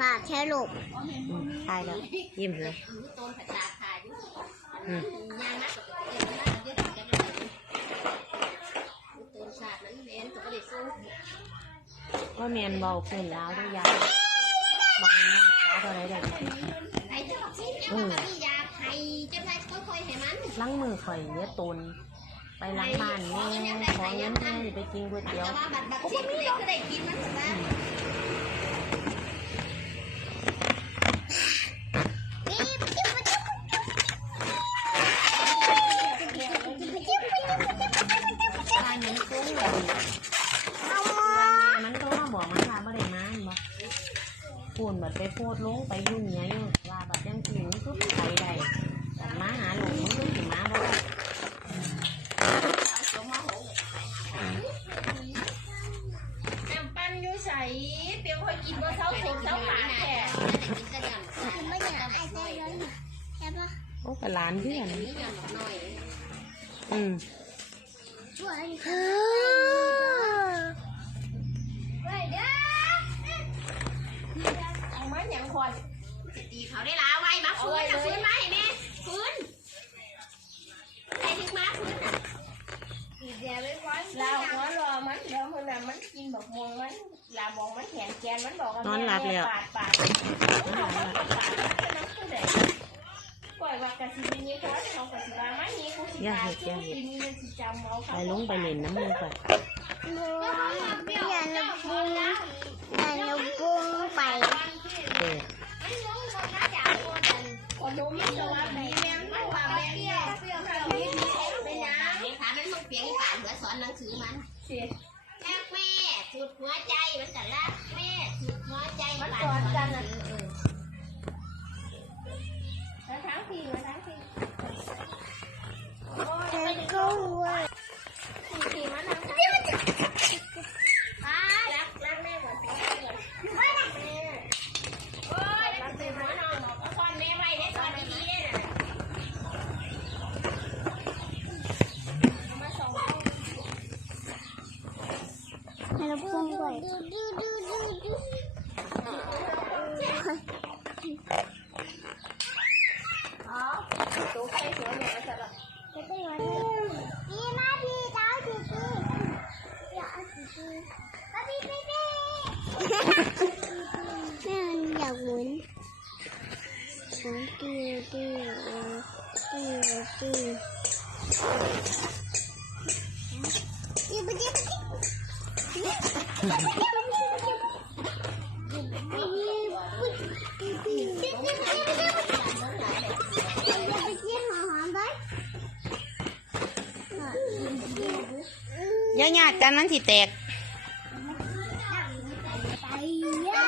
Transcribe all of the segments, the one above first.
ภาพแค่ลูกอืมตายแล้วยิ้มเลยต้นผัดชาขายอยู่อืมยางนักก็เก็บมาเยอะจังเลยต้นชาตินั้นเน้นก็ไม่ได้สู้ว่าเมียนเบาขึ้นแล้วด้วยยายบอกน้องขอตัวไหนเด็กไอ้เจ้าชิ้นเจ้าก็มียาไทยจะไปก็คอยให้มันล้างมือข่อยเนื้อตุนไปล้างบ้านแม่ขอเงินแม่ไปกินก๋วยเตี๋ยวแต่ว่าบัตรบัตรชิ้นเล็กก็ได้กินมันแต่ว่าตายเงินกุ้งแบบมันก็มาบอกมันว่าบ่ได้มาบ่พูนบัดไป โตีเขาได้ลาไว้มาฟื้นนะฟื้นมาให้แม่ฟื้นใครถึงมาฟื้นอะเดี๋ยวไปควันลาหัวรอมันเดี๋ยวมันน่ะมันกินบอกมวงมันลาบอกมันแขนแกนมันบอกว่าปาดปาดเอามันปาดปาดมันคือเด็กปล่อยว่ากะสิมีนี่เขาเขากะสิว่ามันนี่กูสิตายกูสิมีมันสิจำเอาไปลงไปเล่นน้ำมือก่อนอย่าลงอย่าลงไปเด็กคนดูมันจะว่าแม่แม่มันว่าแม่เนี่ยเสื้อผ้านี้เป็นยังถามมันมึงเปลี่ยนป่านเหลือ สอนหนังสือมันสิแม่แม่สุดหัวใจมันจะรักแม่สุดหัวใจ มาทั้งทีมาทั้งทีโอ้ เธ ย อก็ว่า ทีมาทั้งทีรักรักแม่ก่อนรักแม่ก่อนแม่โอ้ยรักแม่หัวนอนเอาคอนแม่ไว้ได้ตอนดีๆเนี่ยมาส่ง อย่าลงปุ้งไป อ๋อ ตุ๊กใส่หัวเนี่ยจะแบบจะไปวันนี้พี่มาพี่เจ้าพี่พี่ กหมุนหมุนติ้วติ้วติ้วติ้วติ้วติ้วติ้วย่า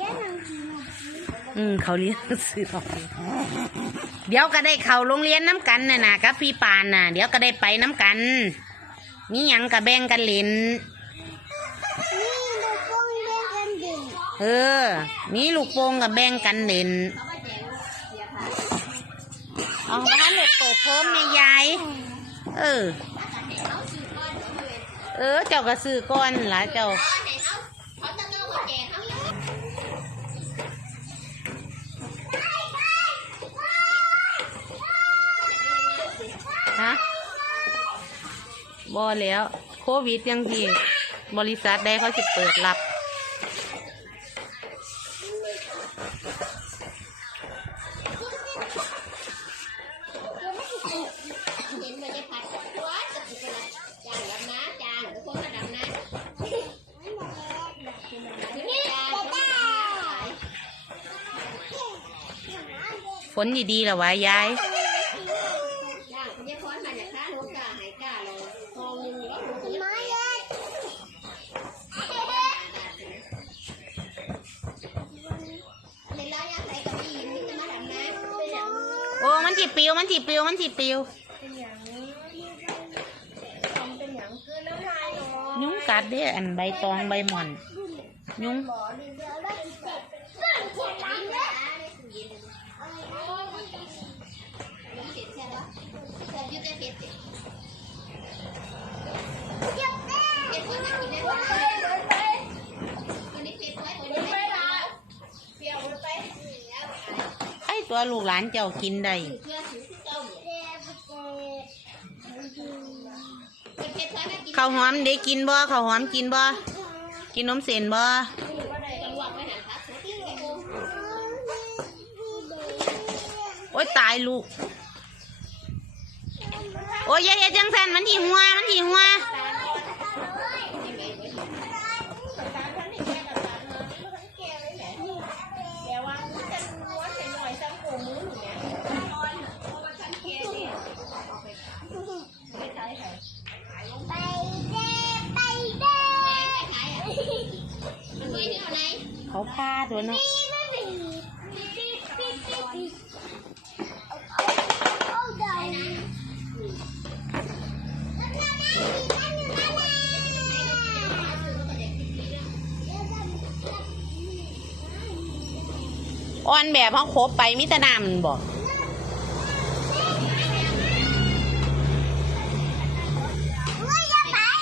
ญาติกันมันสิแตกอืมเขาเรียนหนังสือออกเดี๋ยวก็ได้เข้าโรงเรียนน้ำกันน่ะนะกับพี่ปานน่ะ เดี๋ยวก็ได้ไปน้ำกันมีหยังก็แบ่งกันเล่นเออ มีลูกโป่งกับแบ่งกันเล่นเอาบ้านเด็กเปิดเพิ่มในยาย เออเออเจ้าก็ซื้อก้อนล่ะเจ้าฮะบอแล้ว โควิดยังที่บริษัทได้เขาจะเปิดรับ นดีๆละวะยายจางคุณยายพรมาจากข้ายกาเลยทองหนึ่งแล้วะไม่ในร้านยาใส่กับอีมนี่จะมาดำน้ำเป็นอย่างโอ้มันจีปิวมันจีปิวมันจีปิวเป็นอย่างนี้ทำเป็นอย่างคือน้ำลายเนาะยุงกัดเด้อันใบตองใบหม่อน ยุ้ง บ่อดีเดียวได้ เผ็ด ไปเลยไปเลยไป ละตัวลูกหลานเจ้ากินได้เพื่อถือเจ้าเนี่ยเจ็บเจ็บเป็นเพชรใช่ไหมกินข้าวหอมได้กินบ่ข้าวหอมกินบ่กินนมเส้นบ่จังหวะไม่หันขาสุดที่โอ้ยตายลูก โอ้ยอย่าเฮ็ดจังซั่นมันที่หัวมันที่หัว ตาท่านนี่แก่กับตาเธอนี่มันแก่เลยแหละแกว่ามันจะม้วนใส่หน่อยสังโกมือหนูเนี่ย ไปเด้ไปเด้ ขายอะมันไม่ที่ไหน เขาพาตัวเนาะโอ้ดาวอ่อนแบบเขาคบไปมิตรนามมันบอก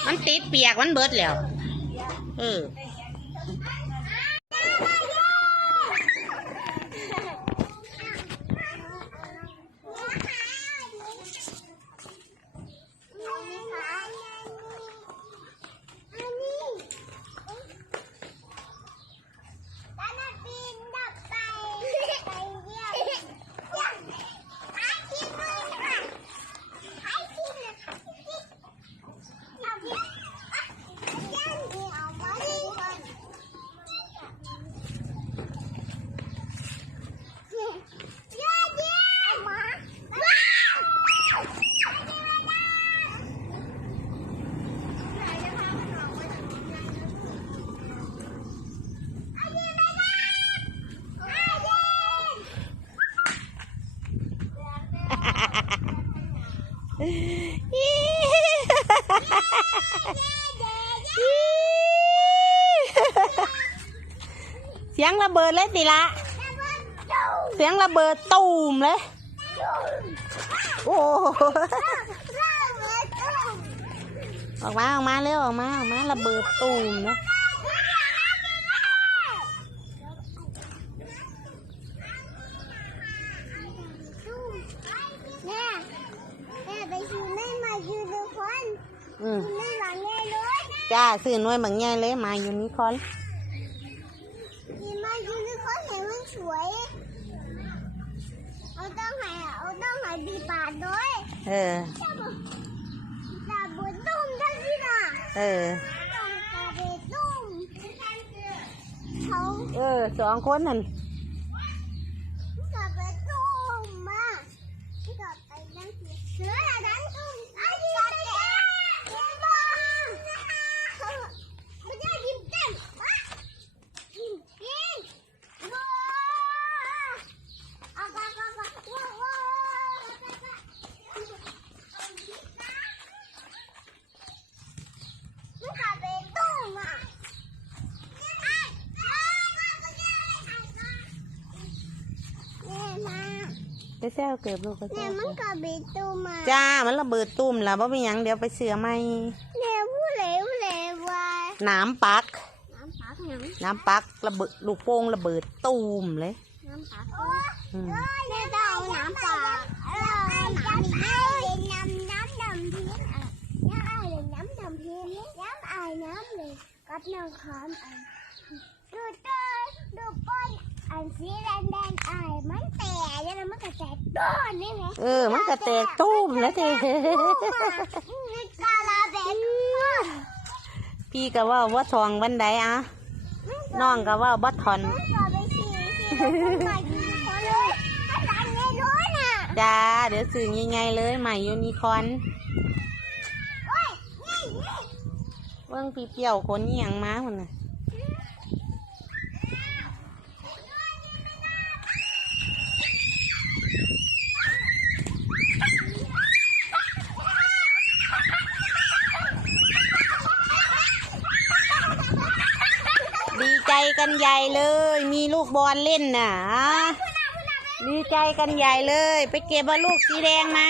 มันติดเปียกมันเบิดแล้ว เออ ยงระเบิดเลยสิละ เสียงระเบิดตูมเลย โอ้โหออกมาออกมาเร็วออกมาออกมาระเบิดตูมเลยแม่แม่ไปซื้อแม่มายูนิคอร์นอืมแม่หลังแม่เลยจ้าซื้อหน่วยบางใหญ่เลยมายูนิคอร์น งตาบุญตุ้มเขาเออสองคนนั่น ตาบุญตุ้มมาที่ต่อไปนั่นคือเสือละนั้นตุ้มไอ้ที่ตาแก่เห็นบ้างไม่ได้ยิ้มเต้นวะยิ้มยิ้มว้าเอาไปไปไปว้าวว้าวมันกลายเป็นตุ้มอะแม่มา ไปแซวเกิดลูกไปแซแม่วมันกลายเป็นตุ้มอะจ้ามันระเบิดตูมแล้วว่าเป็นหยังเดี๋ยวไปเสือไหมแม่ผู้เหลวเหลววายน้ำปัก น้ำปักหยังน้ำปักระเบิดลูกโป่งระเบิดตูมเลยน้ำปักอืมแม่ต้องเอาน้ำปักเราเอาน้ำปักน้ำน้ำดำพีอะน้ำไอ้เลยน้ำดำพีน้ำไอ้น้ำเลยกับน้ำขามไอ้ดูต้นดูก้น อันสีแดงแดงไอ้มันแตกแล้วมันก็แตกต้นนี่ไหมเออ มันก็แตกตูมแล้วเทกาลาเบนพี่ก็ว่าว่าทองบันไดอะน้องก็ว่าบัทอนมันก็ไปสีสีมันก็ยิงคนเลยอาจารย์ไม่รู้น่ะจ้าเดี๋ยวสื่อยังไงเลยใหม่ยูนิคอร์นโอ้ยนี่นี่เบิ่งพี่เปี่ยวคนนี่ยังมาคนน่ะ ใจกันใหญ่เลย มีลูกบอลเล่นน่ะดีใจกันใหญ่เลย ไปเก็บลูกสีแดงมา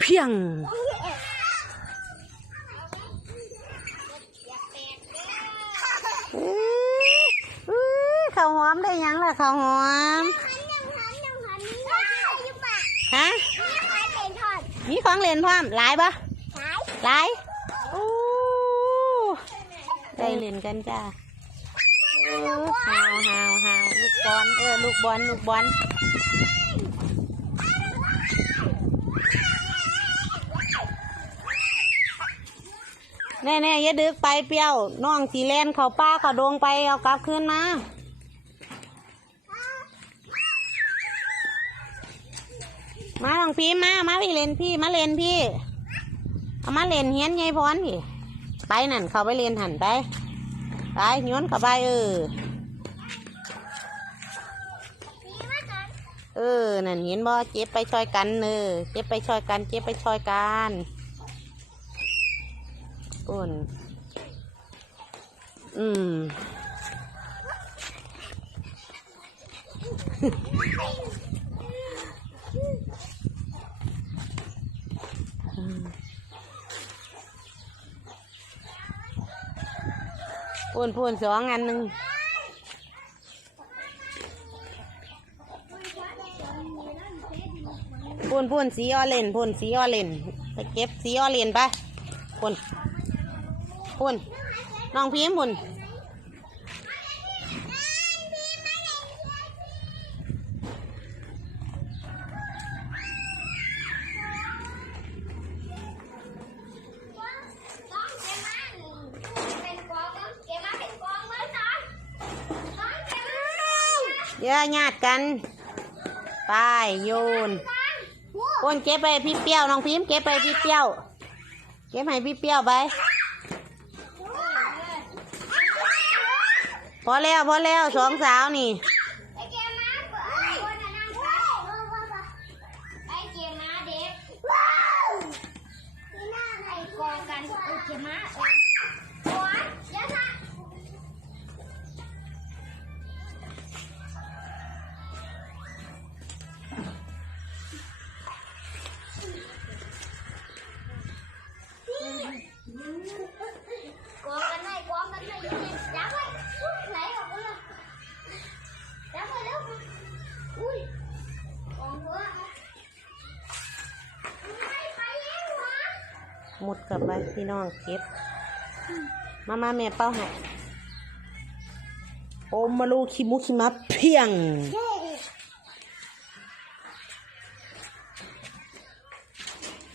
เพียงข้าวหอมได้ยังล่ะข้าวหอม ฮะ มีของเล่นพร้อมหลายปะสายหลายโอ้ได้เล่นกันจ้าฮาวฮาวฮาวลูกบอลเออลูกบอลลูกบอลแน่แน่ๆอย่าดึกไปเปรี้ยวน้องสีแลนเขาป้าเขาดงไปเอากลับคืนมา มาลองพี่มา มาพี่เลนพี่ มาเลนพี่ เอามาเลนเฮียนไงพรพี่ ไปนั่นเขาไปเรียนหันไป ไปย้อนเข้าไปเออนี่มาก่อนเออ นั่นเห็นบ่เจ็บไปช่วยกันเออเจ็บไปช่วยกัน เจ็บไปช่วยกันปุ่นอืม พูนพูนสองอันหนึ่งพูนพูนสีออเรนจ์พูนสีออเรนจ์ไปเก็บสีออเรนจ์ไปพูนพูนน้องพิมพ์พูน ต้องเก็บมาเป็นกองเก็บมาเป็นกองเหมือนกันต้องเก็บมา เยอะญาติกัน ไปโยนพูนเก็บไปพี่เปี้ยวน้องพิมเก็บไปพี่เปี้ยว เก็บให้พี่เปี้ยวไป พอแล้วพอแล้วสองสาวนี่ มุดกลับไปพี่น้องเก็บ มามาแม่เป้าให้โอมมาลูคิมุคิมาเพียง เย้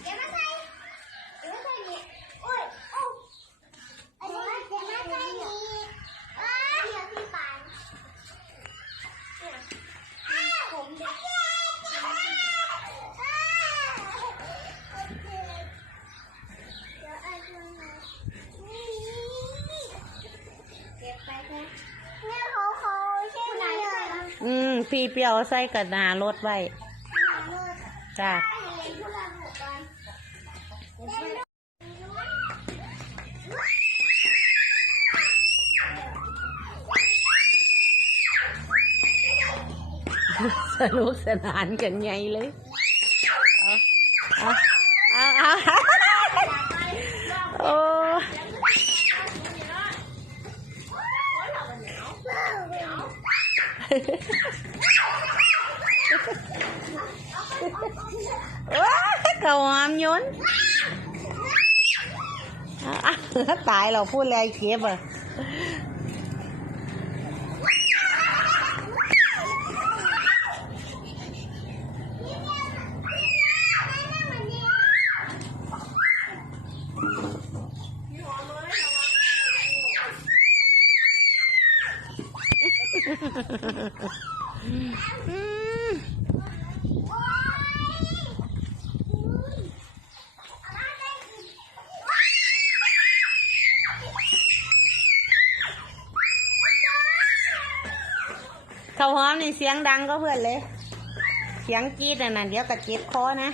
เดี๋ยวมาใส่เดี๋ยวมาใส่นี่โอ้ยโอ้อันนี้เดี๋ยวมาใส่นี่อ้าเดี๋ยวพี่ปานเนี่ยอ้าวผมเด็กอ้าวโอเคเดี๋ยวไอ้คนไหนนี่เก็บไปแค่เนี่ยเขาเขาใช่ไหมอะ อืม พี่เปียวใส่กระนารถไว้จ้าสนุกสนานกันไงเลย เอาเอาเอาเอาโอ้ว้าเขาหอมยุนอะ ตายเราพูดอะไรเก็บอะอื เขาวหอมนี่เสียงดังก็เพื่อนเลย เสียงกรีดน่ะนะเดี๋ยวก็เจ็บคอนะ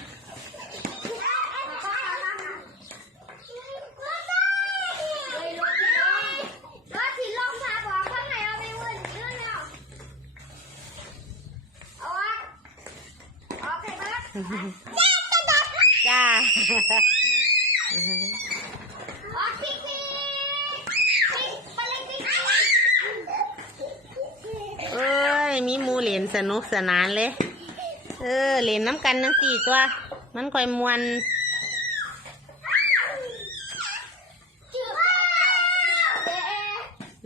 รถที่ลงพาบอกข้างในเอาไปวุ่นเรื่องเนาะเอาวะโอเคไปละ จ้า ออกพิกนิกพิกไปเลยพิกนิก เอ้ ย มีหมูเหรียญสนุกสนานเลย เออเหรียญน้ำกันทั้งสี่ตัว มันค่อยมวน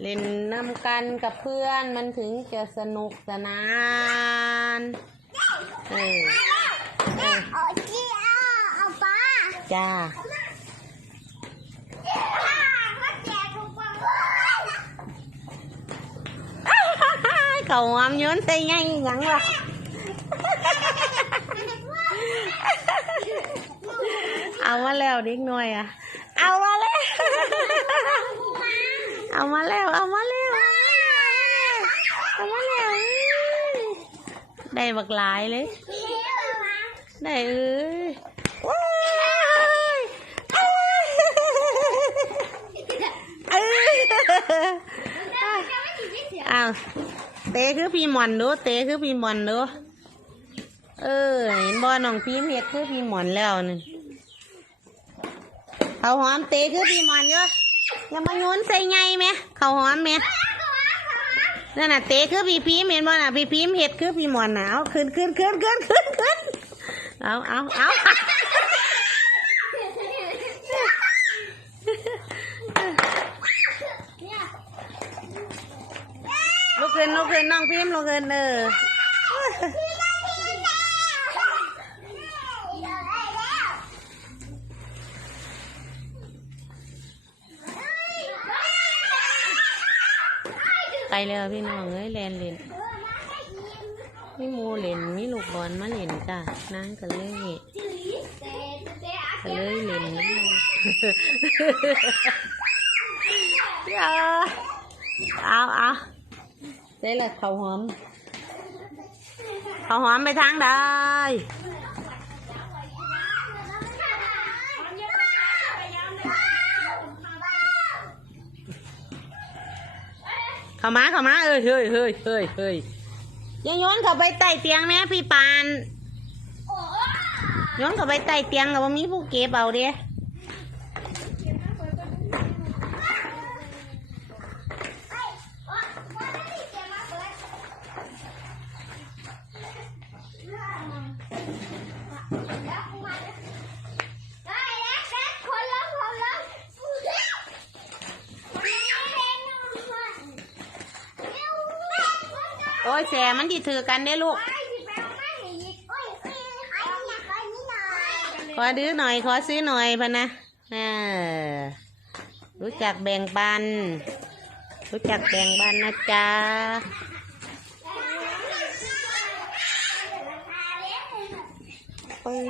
เล่นน้ำกันกับเพื่อนมันถึงจะสนุกสนาน เออเออเอาที่เอาเอาปลาจ้ามาแจกทุกคน เขาหอมโย้นใส่ไงหยังวะเอามาแล้วเด็กหน่อยอะ เอามาแล้วเอามาแล้วเอามาแล้วเอามาแล้วได้บักหลายเลยได้เอ้ยว้ายเอ้ยเอ้ยอ้าวเตะคือพี่หมอนดูเตะคือพี่หมอนดูเออเห็นบอน้องพีมเฮ็ดคือพี่หมอนแล้วนี่เขาวหอมเตะคือพี่หมอนเยอะอย่ามาโยนใส่ไงไหมเขาวหอมไหมนั่นน่ะเตะคือพี่พีมเห็นบ่น่ะพี่พีมเฮ็ดคือพี่หมอนหน่ะเอาขึ้นขึ้นขึ้นขึ้นขึ้นขึ้นเอาเอาเอา ลุกขึ้นลุกขึ้นน้องพิมพ์ลุกขึ้นเออไปแล้วพี่น้องเอ้ยแลนเล่นมีหมูเล่นมีลูกบอลมาเล่นจ้ะนั่งกันเลยกันเลยเล่นน้ำมันเอาเอา เอาเจ๊เลยเขาวหอมเขาวหอมไปทางใดเข้ามาเข้ามาเอ้ยเฮ้ยเฮ้ยเฮ้ยเฮ้ยยังโยนเข้าไปใต้เตียงแม่พี่ปานโยนเข้าไปใต้เตียงกับว่ามีผู้เก็บเอาเด้ ยแสมันที่ถือกันได้ลูก ขอดื้อหน่อย ขอซื้อหน่อยพะนะเออรู้จักแบ่งปัน รู้จักแบ่งปันนะจ๊ะปึ้ง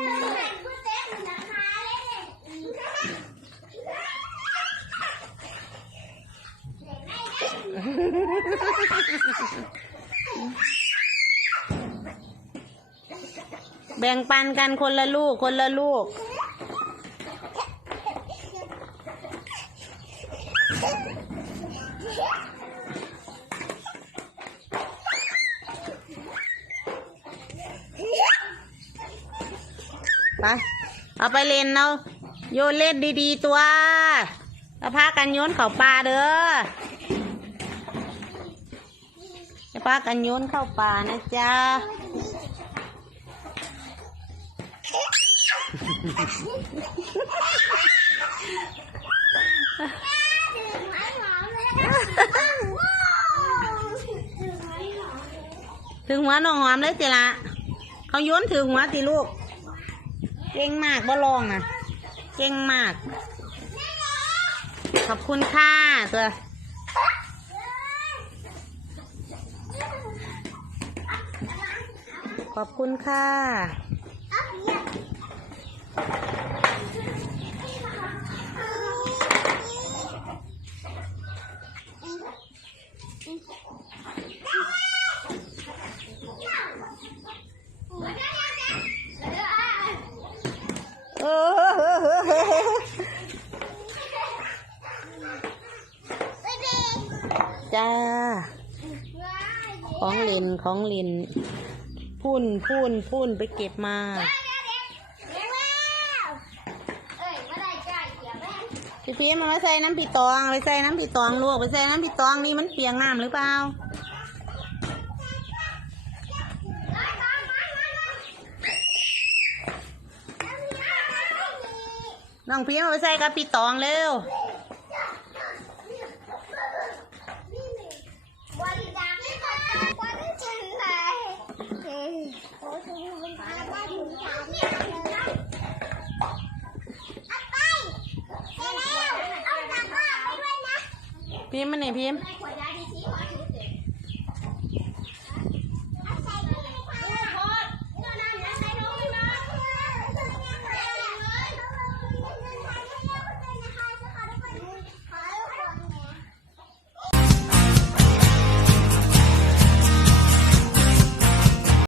แบ่งปันกันคนละลูก คนละลูก ไป เอาไปเล่นเอาโยนเล่นดีๆตัวแล้วพากันโยนเข่าปลาเด้อ จะพากันโยนเข้าป่านะจ๊ะถึงหัวน้องหอมเลยจิละเขาโยนถึงหัวติลูก เก่งมากบ่ลองนะเก่งมาก ขอบคุณค่ะตัว ขอบคุณค่ะ จ้า ของล่นของล่น พุ่นพุ่นพุ่นไปเก็บมา พี่พีมาไปใส่น้ำผีตองไปใส่น้ำผีตองลูกไปใส่น้ำผีตองนี่มันเปียกน้ำหรือเปล่าน้องพีมาไปใส่กับผีตองเร็ว พิมพ์มันนี่พิมพ์